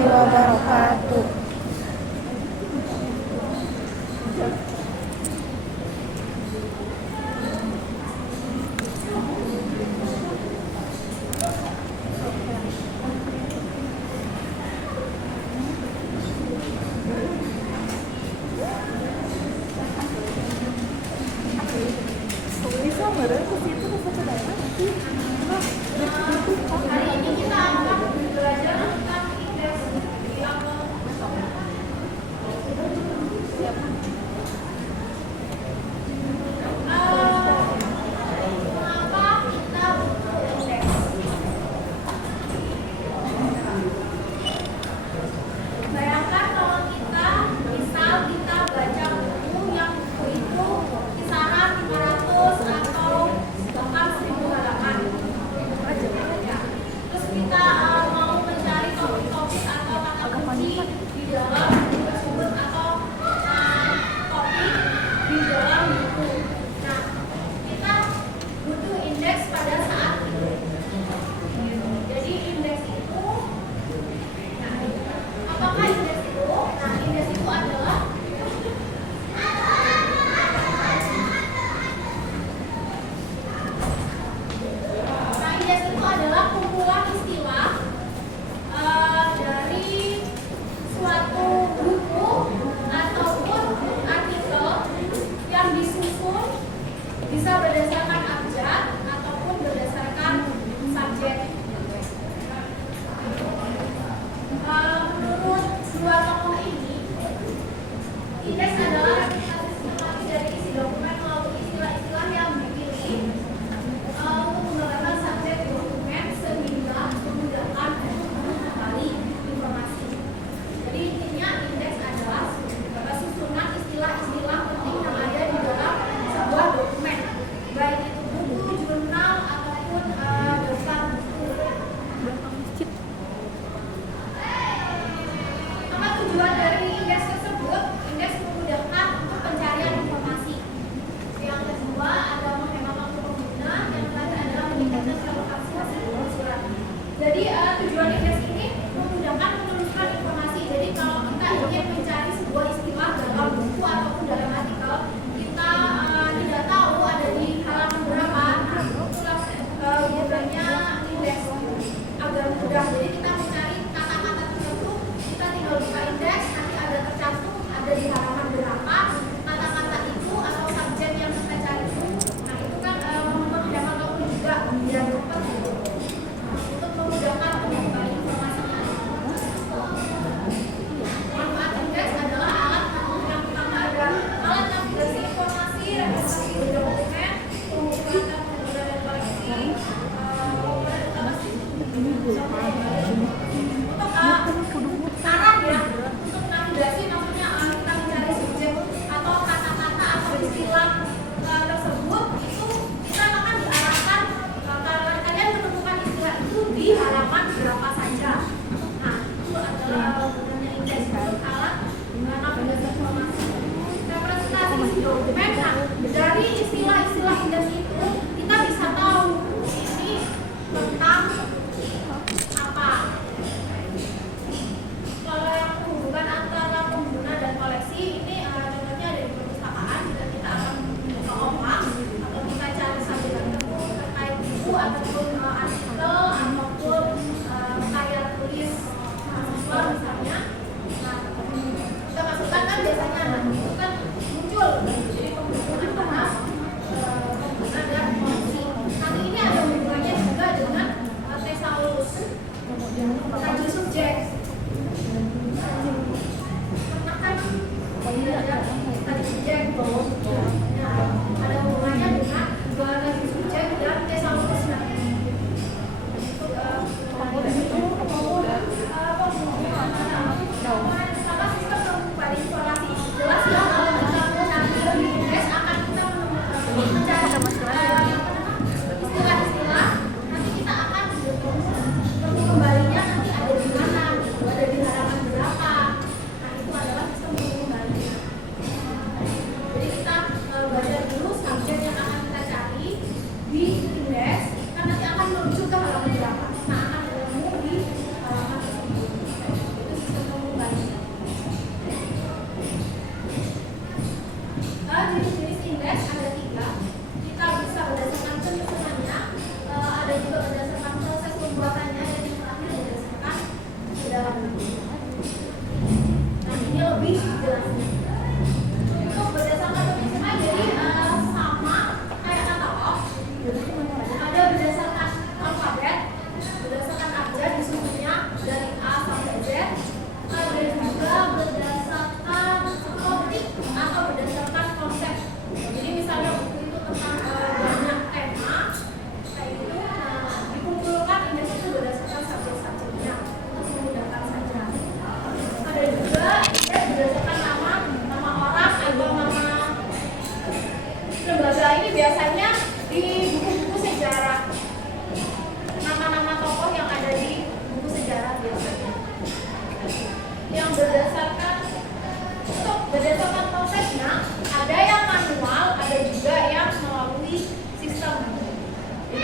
warahmatullahi wabarakatuh. Hari ini kita akan belajar tentang indeks dialog. Mengapa kita butuh indeks? Bayangkan kalau misal kita baca buku yang buku itu kisaran 500 atau bahkan 1000 halaman. Terus kita mau mencari topik-topik atau kata kunci di dalam buku tersebut atau topik di dalam buku. Nah, kita butuh indeks pada saat itu. Jadi indeks itu, apakah indeks itu? Nah, indeks itu adalah kumpulan istilah dari suatu buku ataupun artikel yang disusun bisa berdasarkan abjad ataupun berdasarkan subjek. Menurut dua tokoh ini, indeks adalah representasi dari isi dokumen maupun istilah-istilah yang dipilih untuk menggambarkan subjek dokumen sehingga memudahkan untuk menggali informasi. Jadi intinya indeks adalah susunan istilah-istilah penting yang ada di dalam sebuah dokumen, baik itu buku, jurnal ataupun daftar buku. Apa tujuan dari indeks tersebut? Indeks memudahkan untuk pencarian informasi. Yang kedua adalah menghemat waktu pengguna. Yang terakhir adalah meningkatkan relokasi hasil penelusuran. Jadi tujuan indeks ini memudahkan menelusuri informasi. Jadi kalau kita ingin mencari sebuah istilah dalam buku ataupun dalam artikel, kita tidak tahu ada di halaman berapa, itulah gunanya indeks agar mudah. Jadi kita mencari kata-kata tertentu, kita tinggal buka indeks, nanti ada tercantum ada di halaman berapa kata-kata itu atau subjek yang kita cari itu. Nah itu kan menghemat waktu juga biar cepat untuk memudahkan menggali informasinya. Manfaat indeks adalah alat yang pertama ada alat navigasi informasi, representasi dokumen, pengumpulan dan pengumpulkan koleksi, untuk saran ya, untuk navigasi maksudnya kita mencari subjek atau kata-kata atau istilah tersebut itu kita akan diarahkan kalian menemukan istilah itu di halaman berapa saja. Nah itu adalah gunanya indeks untuk alat navigasi informasi. Representasi isi dokumen. Nah dari istilah-istilah indeks itu kita bisa tahu ini tentang apa. Kalau yang hubungan antara pengguna dan koleksi ini contohnya ada di perpustakaan, jika kita akan membuka omak atau kita cari sajian buku terkait buku ataupun artikel ataupun karya tulis mahasiswa misalnya, nah kita masukkan kan biasanya, nah itu kan muncul jadi penghubungan antara pengguna dan koleksi. Nanti ini ada hubungannya juga dengan tesaurus, taji subjek. Pernah kan belajar taji subjek? Nah, ada hubungannya dengan taji subjek dan tesaurus. Sama sistem pengumpulan informasi. Jelas ya kalau kita mencari di indeks akan kita mencari istilah-istilah. Nanti kita akan kembalinya nanti ada di mana, ada di halaman berapa. Nah itu adalah sistem kembalinya. Jadi kita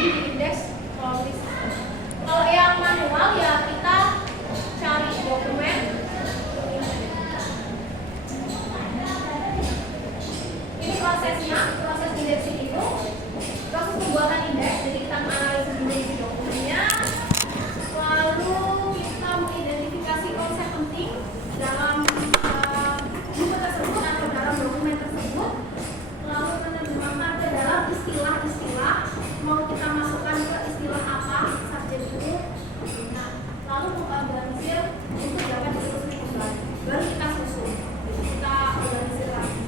di indeks melalui sistem. Kalau yang manual ya kita cari dokumen. Ini prosesnya, proses indexing itu, proses pembuatan indeks. Jadi kita menganalisis dulu isi dokumennya, lalu kita mengidentifikasi konsep penting dalam buku tersebut atau dalam dokumen tersebut, lalu menerjemahkan ke dalam istilah-istilah, mau kita masukkan ke istilah apa, subjek itu, nah, lalu mengorganisir untuk dapat disusun kembali, baru kita susun, kita organisir lagi.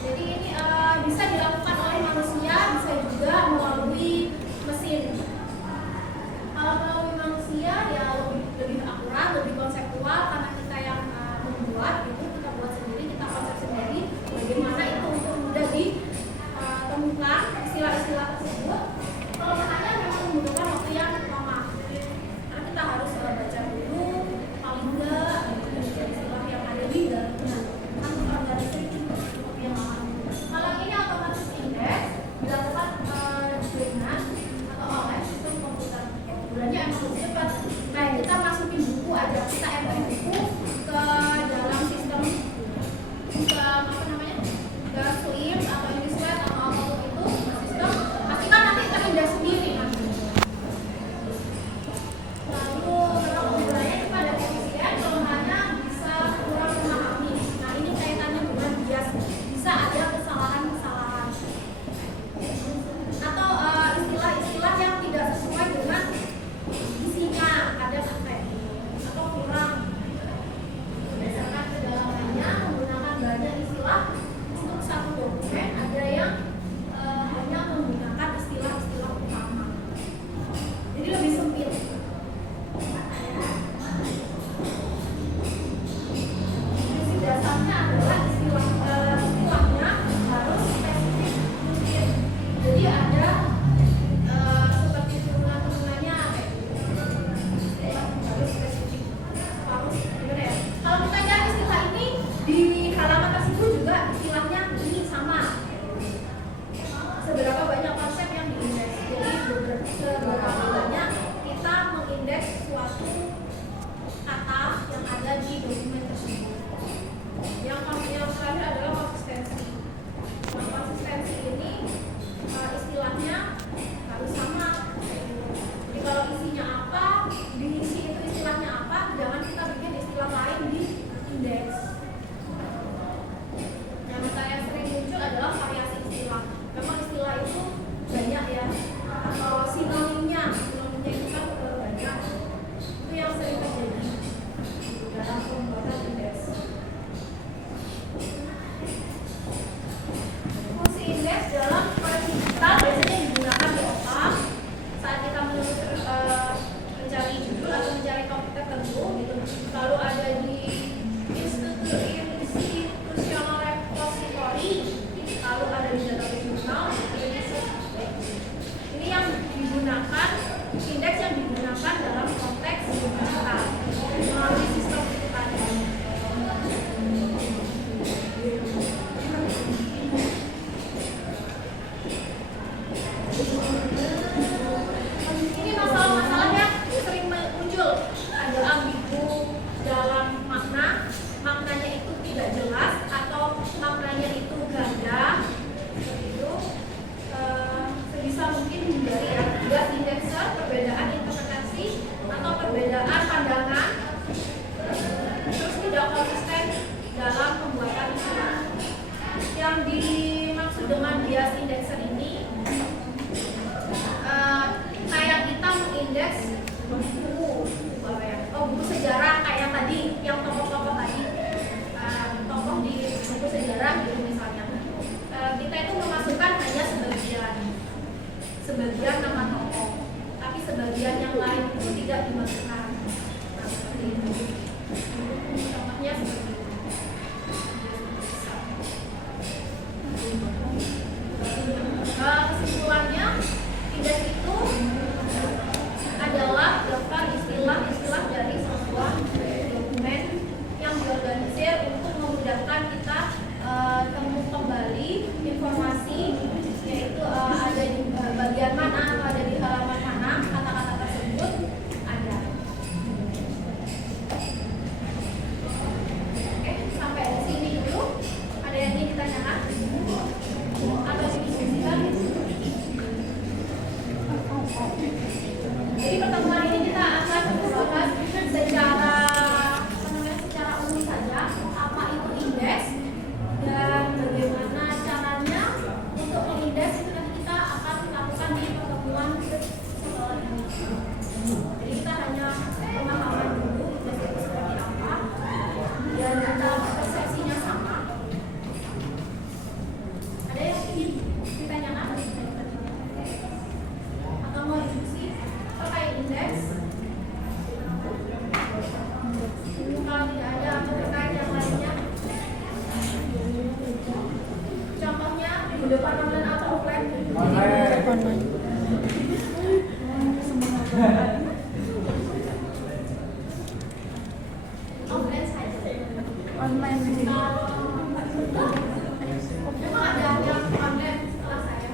Jadi ini bisa dilakukan oleh manusia, bisa juga melalui mesin. Kalau melalui manusia ya lebih akurat, lebih konseptual karena kita yang membuat itu, kita buat sendiri, kita konsep sendiri bagaimana itu untuk mudah ditemukan istilah-istilah tersebut. Kalau hanya memang membutuhkan waktu yang lama, karena kita harus baca dulu paling enggak istilah yang ada di dalamnya, kan organisasi waktu yang lama. Kalau ini otomatis indeks dilakukan dengan atau oleh sistem komputer. Sebenarnya emang lebih cepat. Kayak kita masukin buku aja, kita enter buku ke dalam sistem apa namanya, ke Swift atau Invisweb atau apapun itu sistem, pasti kan nanti terindeks sendiri kan. Lalu kalau penggunanya kepada efisien, kelemahannya bisa kurang memahami. Nah ini kaitannya dengan bias, bisa ada kesalahan-kesalahan atau istilah-istilah yang tidak sesuai dengan isinya, kadang sampai atau kurang berdasarkan kedalamannya menggunakan banyak istilah untuk satu dokumen. Ada yang hanya menggunakan istilah-istilah utama, jadi lebih sempit. Prinsip dasarnya adalah istilahnya harus spesifik mungkin. Jadi ada seperti turunan-turunannya kayak gitu. Harus spesifik. Harus gimana ya? Kalau kita cari istilah ini di halaman tersebut juga istilahnya ini sama. Seberapa banyak konsep yang diindeks? Jadi seberapa banyak kita mengindeks suatu kata yang ada di dokumen tersebut. Yang terakhir adalah konsistensi. Nah, konsistensi ini istilahnya harus sama. Jadi kalau isinya apa, diisi itu istilahnya apa, jangan kita bikin istilah lain di indeks. Yang saya sering muncul adalah variasi istilah. Memang istilah itu banyak ya, atau sinonimnya itu kan banyak. Itu yang sering terjadi dalam pembuatan indeks. Fungsi indeks dalam koleksi digital biasanya digunakan di otak saat kita mencari judul atau mencari topik tertentu gitu. Lalu ada di institutional repository, lalu ada di database jurnal. Ini yang digunakan, indeks yang digunakan dalam konteks digital melalui sistem itu tadi. Ini masalah-masalah yang sering muncul, ada ambigu dalam maknanya itu tidak jelas atau maknanya itu ganda, seperti itu. Sebisa mungkin hindari ya, bias indekser, perbedaan interpretasi atau perbedaan pandangan, terus tidak konsisten dalam pembuatan istilah. Yang dimaksud dengan bias indekser ini kayak kita mengindeks buku apa ya? Buku sejarah kayak tadi, yang tokoh-tokoh tadi, tokoh di buku sejarah gitu misalnya. Kita itu memasukkan hanya sebagian nama tokoh, tapi sebagian yang lain itu tidak dimasukkan. Nah, seperti itu. Contohnya seperti itu. Kesimpulannya, indeks itu adalah daftar istilah-istilah dari sebuah dokumen yang diorganisir untuk memudahkan kita Jadi pertemuan ini kita akan membahas secara umum saja apa itu indeks dan bagaimana caranya untuk mengindeks itu nanti kita akan lakukan di pertemuan setelah ini. Jadi kita hanya pemahaman dulu indeks itu seperti apa dan kita persepsinya sama. Ada yang ingin ditanyakan? Atau mau diskusi terkait indeks? Kalau tidak ada atau terkait yang lainnya, contohnya di depan online atau offline? Offline saja. Online. Memang ada yang online setelah saya.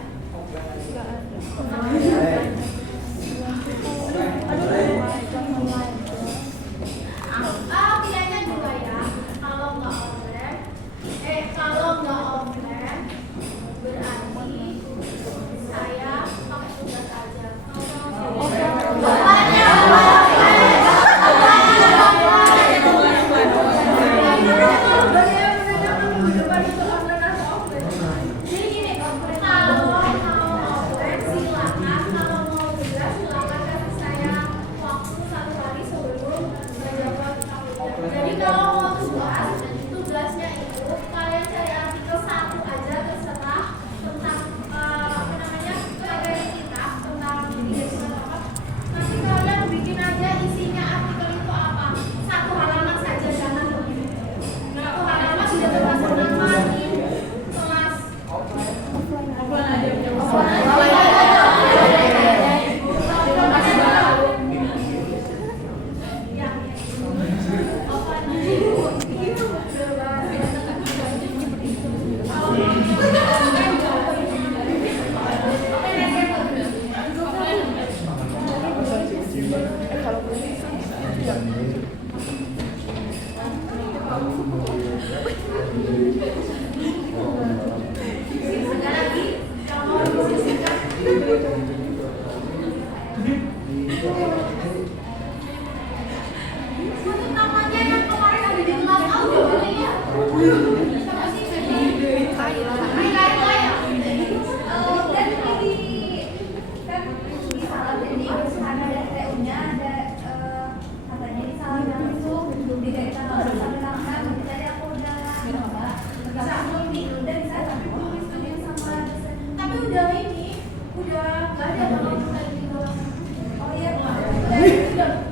Pilihannya juga ya. Kalau nggak offline, berarti saya pakai tugas aja. Jadi gini, kalau offline silakan, kalau mau tugas silakan kasih saya waktu 1 hari sebelum menjawab kuliah. Jadi kalau mau tugasnya itu kalian cari artikel 1 aja terserah tentang materi kita tentang indeks apa. Nanti kalian bikin aja isinya artikel itu apa. 1 halaman saja, jangan lebih. 1 halaman sudah termasuk nama di kelas. Ada lagi yang mau diskusikan? Untuk namanya yang kemarin ada di kelas audio boleh ya? Siapa sih? Dan di salah jadi ada TU-nya ada katanya di salah langsung di data sampai tanggal jadi aku udah bisa ini dan bisa tapi tulisnya sama tapi udah ini udah nggak ada kalau kayak gitu. Oh iya, udah